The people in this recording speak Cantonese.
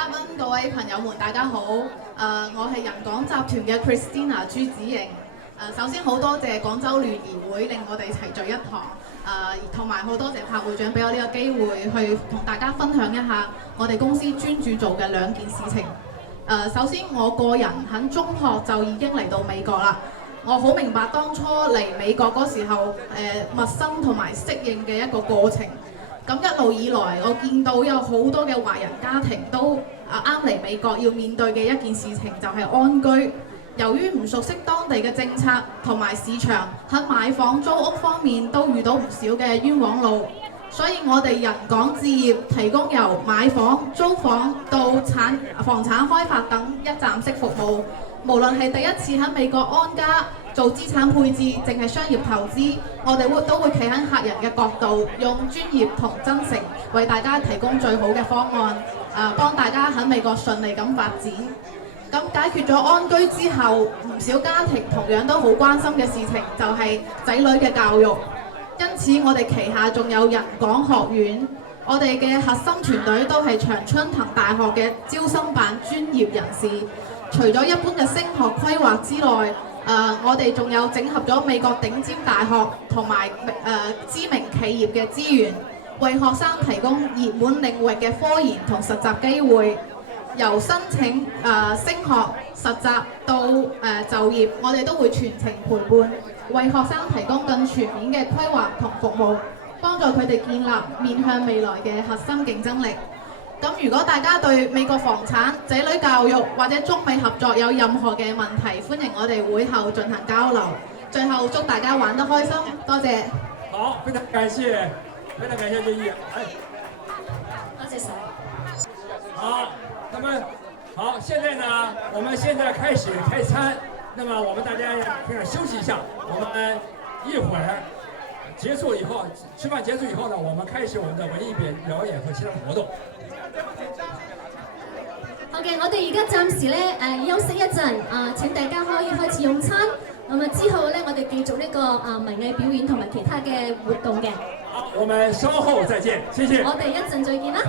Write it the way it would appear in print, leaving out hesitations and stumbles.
嘉賓、各位朋友們，大家好。我係人港集團嘅 Christina 朱子瑩。首先好多謝廣州聯誼會令我哋齊聚一堂。同埋好多謝柏會長俾我呢個機會去同大家分享一下我哋公司專注做嘅兩件事情。首先我個人喺中學就已經嚟到美國啦。我好明白當初嚟美國嗰時候，陌生同埋適應嘅一個過程。咁一路以來，我見到有好多嘅華人家庭都啱嚟美國要面對嘅一件事情就係安居。由於唔熟悉當地嘅政策同埋市場，喺買房租屋方面都遇到唔少嘅冤枉路，所以我哋人港置業提供由買房、租房到房產開發等一站式服務。無論係第一次喺美國安家做資產配置，淨係商業投資，我哋都會企喺客人嘅角度，用專業同真誠為大家提供最好嘅方案，幫大家喺美國順利咁發展。咁解決咗安居之後，唔少家庭同樣都好關心嘅事情就係仔女嘅教育。因此我哋旗下仲有人港學院，我哋嘅核心團隊都係長春藤大學嘅招生辦專業人士。除咗一般嘅升學規劃之外，我哋仲有整合咗美國頂尖大學同埋知名企業嘅資源，為學生提供熱門領域嘅科研同實習機會。由申請、升學、實習到就業，我哋都會全程陪伴，為學生提供更全面嘅規劃同服務，幫助佢哋建立面向未來嘅核心競爭力。咁如果大家對美國房產、仔女教育或者中美合作有任何嘅問題，歡迎我哋會後進行交流。最後祝大家玩得開心，多謝。好，非常感謝，非常感謝建議。多謝晒。好，那麼好，現在呢，我們現在開始開餐，那麼我們大家休息一下，我們一會兒結束以後，吃飯結束以後呢，我們開始我們的文藝表演和其他活動。好嘅，我哋而家暫時咧休息一陣，請大家可以開始用餐。咁之後咧，我哋繼續呢個文藝表演同埋其他嘅活動嘅。好，我們稍後再見，謝謝。我哋一陣再見啦。